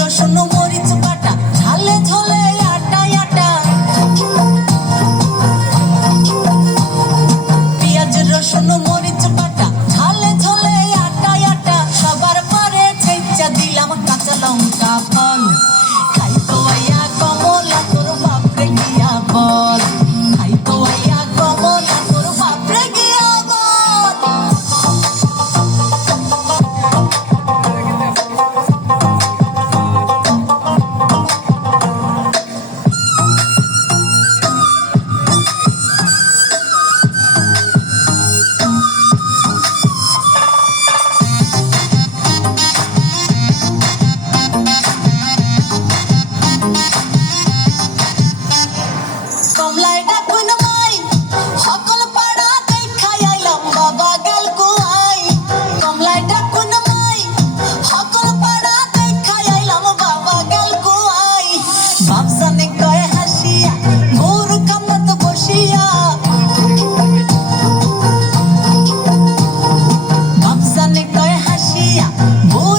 要什么